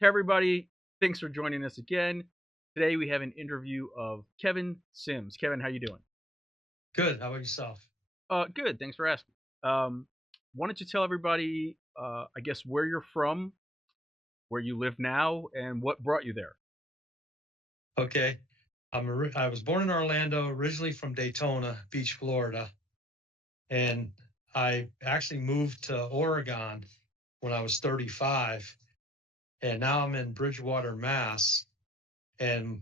Hey everybody, thanks for joining us again. Today we have an interview of Kevin Sims. Kevin, how you doing? Good. How about yourself? Good. Thanks for asking. Um, why don't you tell everybody, I guess, where you're from, where you live now, and what brought you there? Okay. I was born in Orlando, originally from Daytona Beach, Florida, and I actually moved to Oregon when I was 35, and now I'm in Bridgewater, Mass. And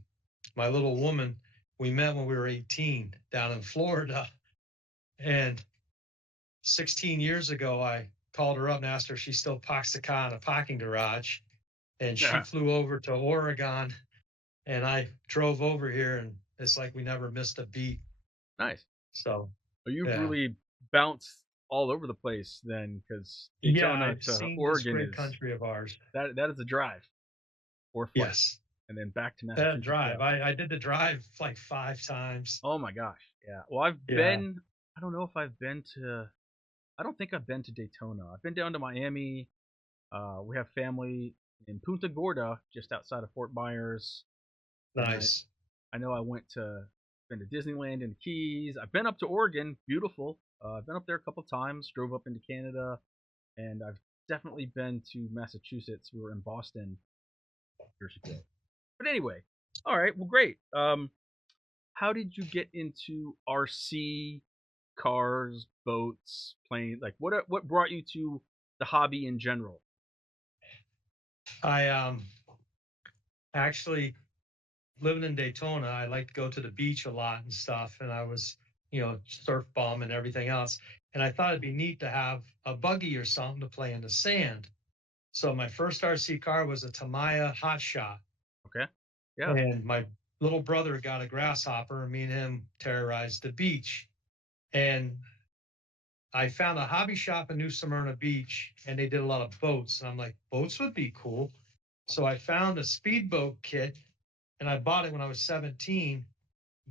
my little woman, we met when we were 18 down in Florida, and 16 years ago, I called her up and asked her if she still parks the car in a parking garage, and she Yeah, flew over to Oregon and I drove over here, and it's like we never missed a beat. nice. So, Well, you've yeah, really bounced all over the place then, because yeah, Daytona I've to seen this Oregon great is country of ours. that is a drive or flight, Yes, and then back to that Massachusetts. Yeah. drive. I did the drive like 5 times. Oh my gosh. Yeah. Well, I've Yeah, been. I don't know if I've been to. I don't think I've been to Daytona. I've been down to Miami. We have family in Punta Gorda, just outside of Fort Myers, and nice. I know I been to Disneyland in the Keys. I've been up to Oregon, beautiful. I've been up there a couple times. Drove up into Canada, and I've definitely been to Massachusetts. We were in Boston years ago. But anyway, all right, well, great. How did you get into RC cars, boats, planes? Like, what brought you to the hobby in general? I actually living in Daytona, I like to go to the beach a lot and stuff, and I was, surf bum and everything else. And I thought it'd be neat to have a buggy or something to play in the sand. So my first RC car was a Tamiya Hot Shot. Okay, yeah, And my little brother got a grasshopper, and me and him terrorized the beach. And I found a hobby shop in New Smyrna Beach, and they did a lot of boats. And I'm like, boats would be cool. So I found a speedboat kit, and I bought it when I was 17.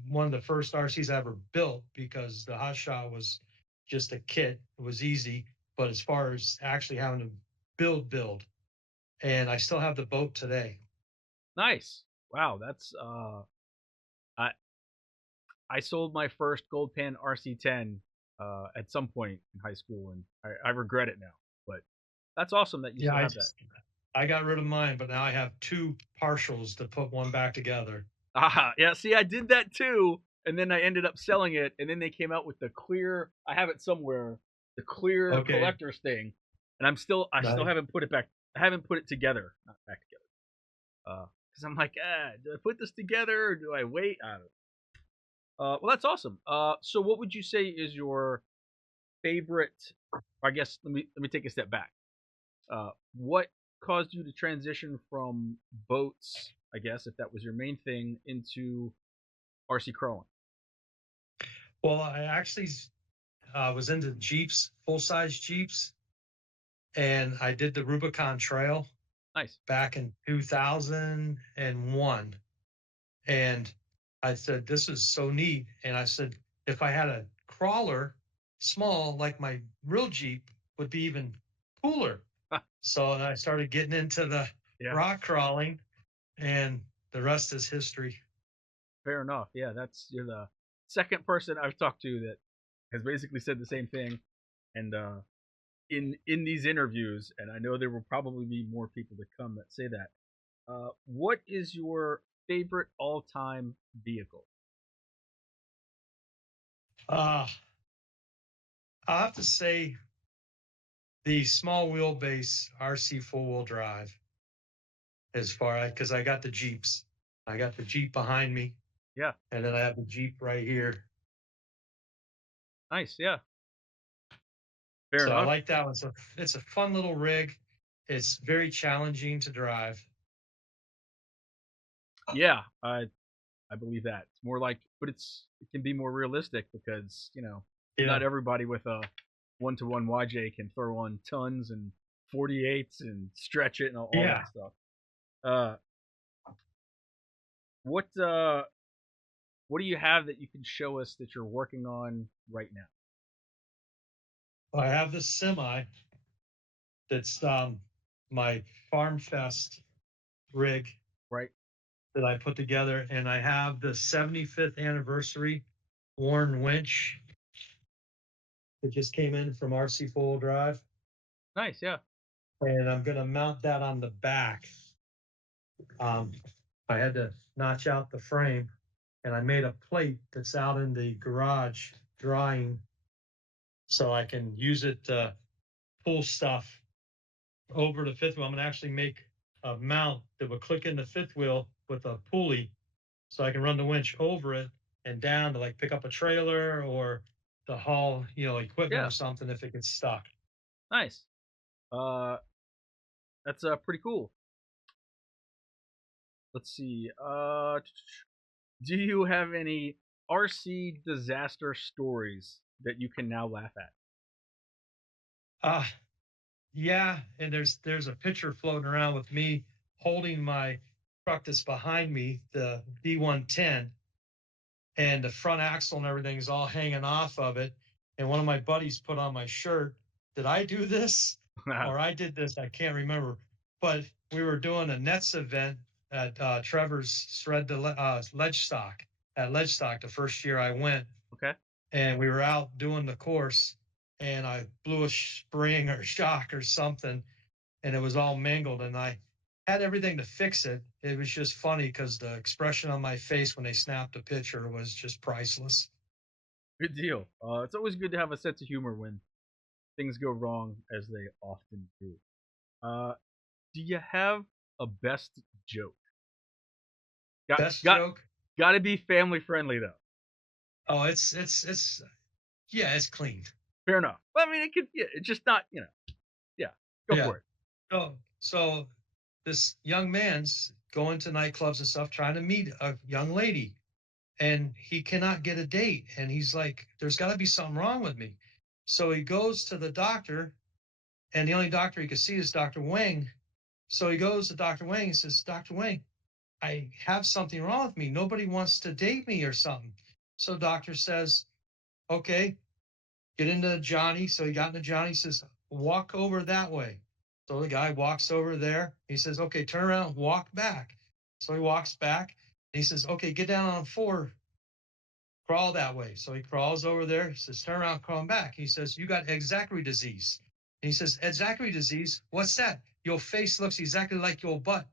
One of the first RCs I ever built because the Hot Shot was just a kit. It was easy, but as far as actually having to build, and I still have the boat today. nice. Wow, that's I I sold my first Gold Pan RC10 at some point in high school, and I regret it now. But that's awesome that you Yeah, still I have that. just I got rid of mine, but now I have two partials to put one back together. Ah, yeah. See, I did that too, and then I ended up selling it, and then they came out with the clear. I have it somewhere, the clear Okay, collector's thing, and I still nice. haven't put it back. I haven't put it together, not back together. Because I'm like, do I put this together or do I wait? I don't know. Well, that's awesome. So what would you say is your favorite? I guess let me take a step back. What caused you to transition from boats? I guess if that was your main thing into RC crawling. Well, I actually was into Jeeps, full size Jeeps, and I did the Rubicon Trail Nice. back in 2001. And I said, this is so neat. And I said, if I had a crawler small like my real Jeep would be even cooler. So I started getting into the Yeah, rock crawling, and the rest is history. fair enough. Yeah, you're the second person I've talked to that has basically said the same thing. And in these interviews, and I know there will probably be more people to come that say that. What is your favorite all-time vehicle? Uh, I have to say the small wheelbase RC four wheel drive as far because I got the Jeeps. I got the Jeep behind me, Yeah, and then I have the Jeep right here. nice. Yeah, fair So I enough. like that one. So it's a fun little rig. It's very challenging to drive. Yeah, I believe that. It's more like, but it can be more realistic because not Yeah. everybody with a one-to-one YJ can throw on tons and 48s and stretch it and all Yeah. that stuff. Uh, what what do you have that you can show us that you're working on right now? I have this semi that's my Farm Fest. rig Right. that I put together, and I have the 75th anniversary Warren winch that just came in from RC Full Drive, Nice. Yeah. and I'm gonna mount that on the back. Um, I had to notch out the frame, and I made a plate that's out in the garage drying, so I can use it to pull stuff over the fifth wheel. I'm gonna actually make a mount that will click in the fifth wheel with a pulley, so I can run the winch over it and down to like pick up a trailer or to haul, equipment Yeah. or something if it gets stuck. Nice. Uh, that's pretty cool. Let's see. Do you have any RC disaster stories that you can now laugh at? Uh yeah, and there's a picture floating around with me holding my truck that's behind me, the D110, and the front axle and everything is all hanging off of it. And one of my buddies put on my shirt, "Did I do this?" Or "I did this." I can't remember. But we were doing a Nets event at Trevor's Ledge Stock at Ledge Stock the first year I went, Okay. and we were out doing the course, and I blew a spring or shock or something, and it was all mangled, and I had everything to fix it. It was just funny because the expression on my face when they snapped the picture was just priceless. Good deal. It's always good to have a sense of humor when things go wrong, as they often do. Uh, do you have a best joke? Got Best got joke? got to be family friendly though. Oh, it's yeah, it's clean. Fair enough. Well, I mean, it could. Yeah, it's just not. Yeah. Go Yeah. for it. So this young man's going to nightclubs and stuff, trying to meet a young lady, and he cannot get a date. And he's like, "There's got to be something wrong with me." So he goes to the doctor, and the only doctor he could see is Dr. Wang. So he goes to Dr. Wang and says, "Dr. Wang, I have something wrong with me. Nobody wants to date me or something." So doctor says, "Okay, get into Johnny." So he got into Johnny, says, "Walk over that way." So the guy walks over there. He says, "Okay, turn around, walk back." So he walks back. And he says, "Okay, get down on 4, crawl that way." So he crawls over there. He says, "Turn around, crawl back." He says, "You got Zachary disease." And he says, "Zachary disease? What's that? Your face looks exactly like your butt."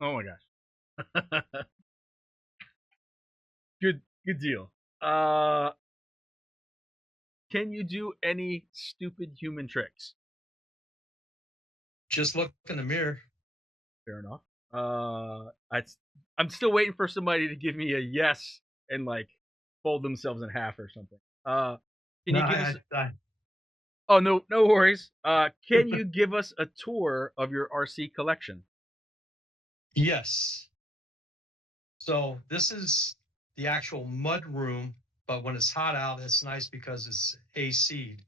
Oh my gosh. Good deal. Uh, can you do any stupid human tricks? Just look in the mirror. Fair enough. I'm still waiting for somebody to give me a yes and like fold themselves in half or something. Can No, you give us? I Oh no worries. Can you give us a tour of your RC collection? yes. So this is the actual mud room, but when it's hot out, it's nice because it's AC'd.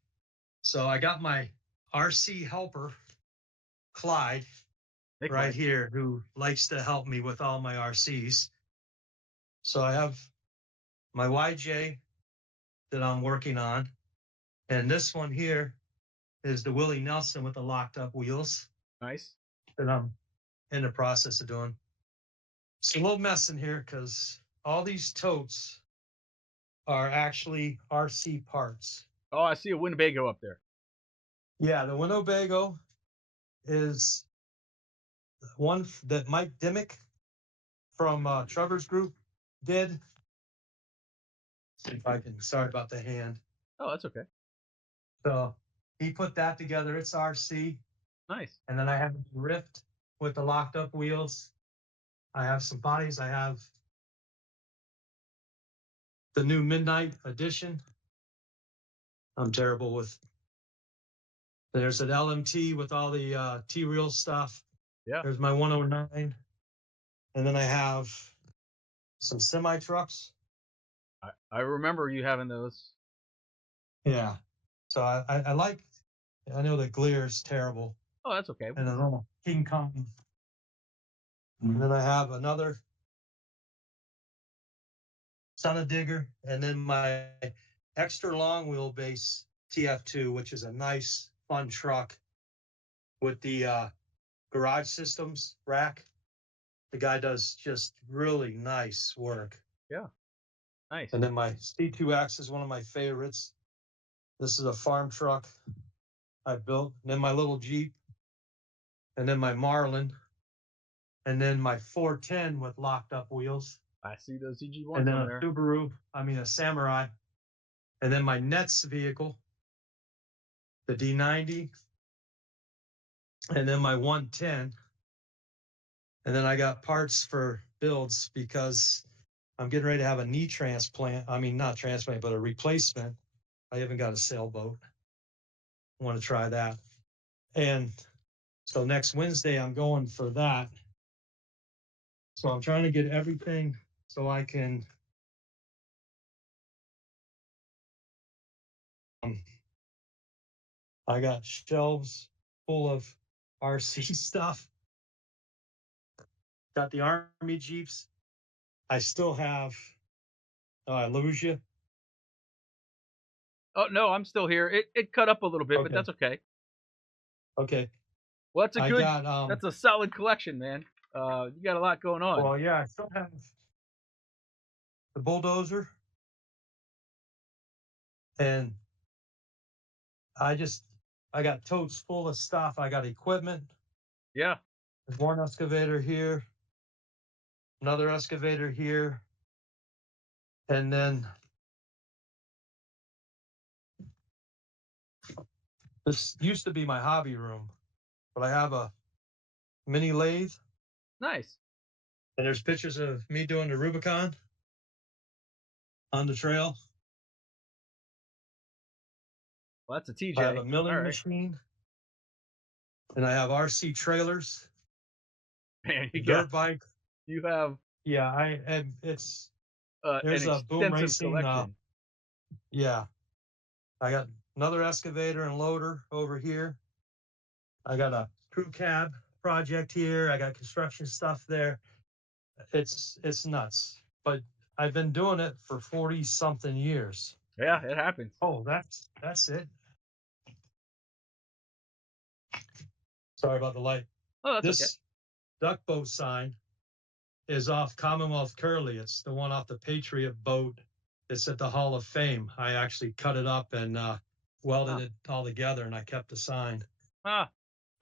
So I got my RC helper, Clyde, Hey, right Clyde. here, who likes to help me with all my RCs. So I have my YJ that I'm working on. And this one here is the Willie Nelson with the locked up wheels Nice. that I'm in the process of doing. It's a little mess in here because all these totes are actually RC parts. Oh, I see a Winnebago up there. Yeah, the Winnebago is one that Mike Dimmick from Trevor's group did. See if I can. Sorry about the hand. Oh, that's okay. So he put that together. It's RC, Nice. and then I have Rift with the locked up wheels. I have some bodies. I have the new Midnight Edition. I'm terrible with. There's an LMT with all the T-Reel stuff. Yeah. There's my 109. And then I have some semi trucks. I remember you having those. Yeah. So I like, I know the Glear is terrible. Oh, that's okay. And a little King Kong. And then I have another Son of Digger. And then my extra long wheelbase TF2, which is a nice, fun truck with the garage systems rack. The guy does just really nice work. Yeah. Nice. And then my C2X is one of my favorites. This is a farm truck I built. And then my little Jeep. And then my Marlin. And then my 410 with locked up wheels. I see those CG1s And then on a there. Subaru, a Samurai. And then my Nets vehicle, the D90. And then my 110. And then I got parts for builds because I'm getting ready to have a knee transplant. I mean, not transplant, but a replacement. I haven't got a sailboat. I want to try that. And so next Wednesday, I'm going for that. So I'm trying to get everything so I can I got shelves full of RC stuff. Got the Army Jeeps. I still have I lose you. Oh no, I'm still here. It cut up a little bit, but Okay. that's okay. Okay. Well, that's a I good. got That's a solid collection, man. You got a lot going on. well, yeah, I still have the bulldozer. And I got totes full of stuff. I got equipment. Yeah. There's one excavator here, another excavator here, and then this used to be my hobby room, but I have a mini lathe, Nice. and there's pictures of me doing the Rubicon on the trail. Well, that's a TJ. I have a milling All right. machine, and I have RC trailers, Man, you dirt got. bike. You have Yeah, it's an there's a boom extensive racing. collection. Yeah, I got another excavator and loader over here. I got a crew cab project here. I got construction stuff there. It's nuts, but I've been doing it for 40 something years. Yeah, it happens. Oh, that's it. Sorry about the light. Oh, that's okay. This duck boat sign is off Commonwealth Curly. It's the one off the Patriot boat. It's at the Hall of Fame. I actually cut it up and welded it all together, and I kept the sign. Ah,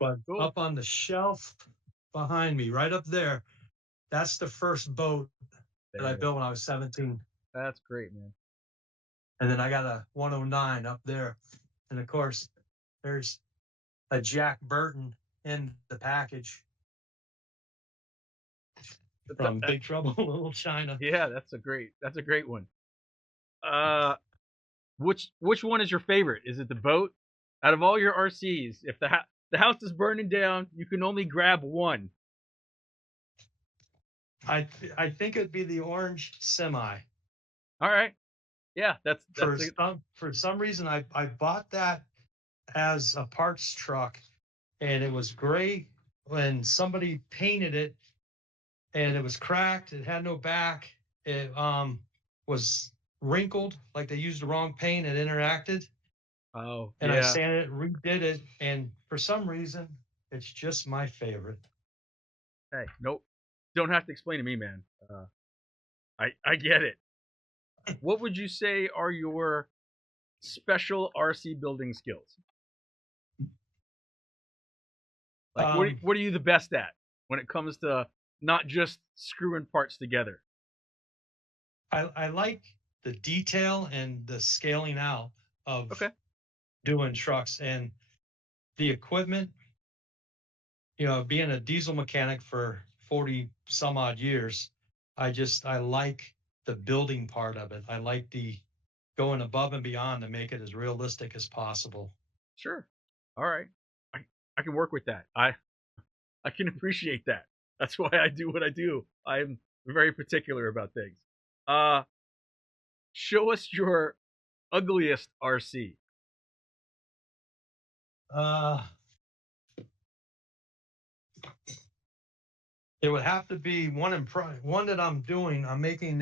But cool. up on the shelf behind me, right up there, that's the first boat that I built when I was 17. That's great, man. And then I got a 109 up there. And of course, there's a Jack Burton in the package from Big Trouble in Little China. Yeah, that's a great one. Which one is your favorite? Is it the boat? Out of all your RCs, if the house is burning down, you can only grab one. I think it'd be the orange semi. All right. Yeah, that's for some reason I bought that as a parts truck, and it was gray when somebody painted it, and it was cracked. It had no back. It was wrinkled, like they used the wrong paint. It interacted. Oh, and yeah. I sanded it, redid it, and for some reason, it's just my favorite. Hey, nope. Don't have to explain to me, man. I get it. What would you say are your special RC building skills? Like, what are you the best at when it comes to not just screwing parts together? I like the detail and the scaling out of doing trucks and the equipment. You know, being a diesel mechanic for 40 some odd years, I like the building part of it. I like the going above and beyond to make it as realistic as possible. Sure. All right. I can work with that. I can appreciate that. That's why I do what I do. I'm very particular about things. Show us your ugliest RC. It would have to be one that I'm doing. I'm making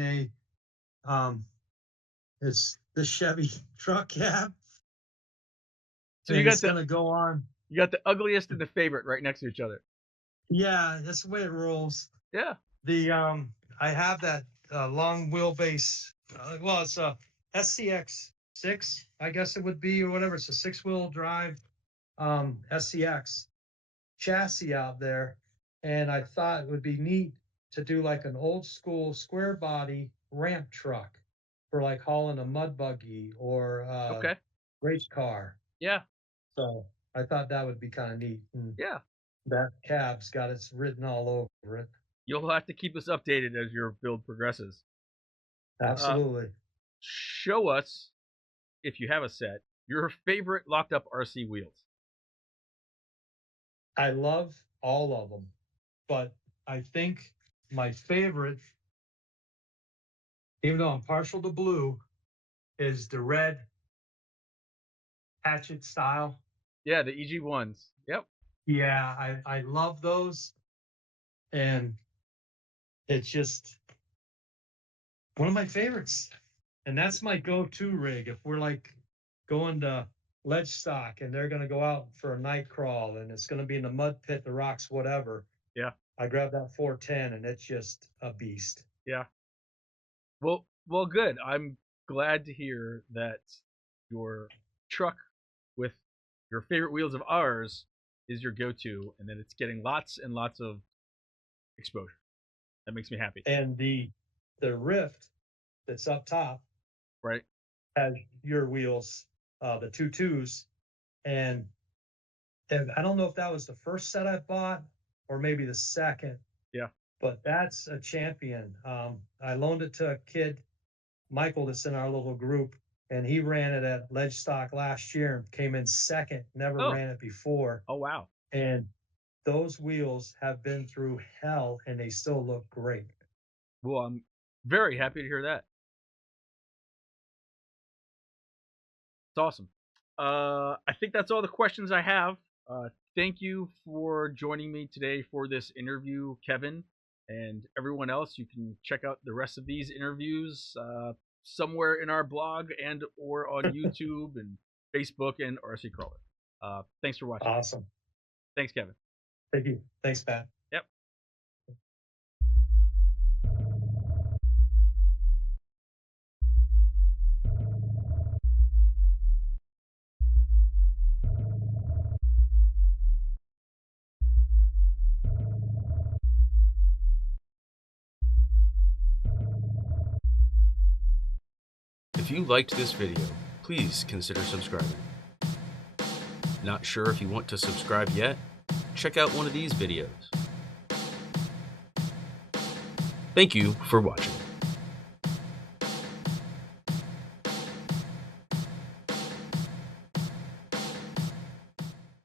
it's the Chevy truck cab. So it's gonna go on. You got the ugliest and the favorite right next to each other. Yeah, that's the way it rolls. Yeah. The I have that long wheelbase. Well, it's a SCX 6, I guess it would be, or whatever. It's a 6-wheel drive SCX chassis out there, and I thought it would be neat to do like an old school square body ramp truck for like hauling a mud buggy or a Okay. race car. Yeah. So I thought that would be kind of neat. And Yeah. that cab's got its written all over it. You'll have to keep us updated as your build progresses. Absolutely. Show us, if you have a set, your favorite locked up RC wheels. I love all of them, but I think my favorite, even though I'm partial to blue, is the red hatchet style. Yeah, the EG1s. Yep. Yeah, I love those. And it's just one of my favorites. And that's my go-to rig. If we're like going to ledge stock and they're going to go out for a night crawl and it's going to be in the mud pit, the rocks, whatever. Yeah. I grab that 410 and it's just a beast. Yeah. Well, good. I'm glad to hear that your truck with your favorite wheels of ours is your go-to, and that it's getting lots and lots of exposure. That makes me happy. And the Rift that's up top, right, has your wheels, the 2.2s, and I don't know if that was the first set I bought or maybe the second. Yeah. But that's a champion. I loaned it to a kid, Michael, that's in our little group, and he ran it at ledge stock last year and came in second. Never ran it before. Oh, wow. And those wheels have been through hell and they still look great. Well, I'm very happy to hear that. It's awesome. I think that's all the questions I have. Thank you for joining me today for this interview, Kevin, and everyone else. You can check out the rest of these interviews somewhere in our blog and or on YouTube and Facebook and RC Crawler. Thanks for watching. Awesome. Thanks, Kevin. Thank you. Thanks, Pat. Yep. If you liked this video, please consider subscribing. Not sure if you want to subscribe yet? Check out one of these videos. Thank you for watching.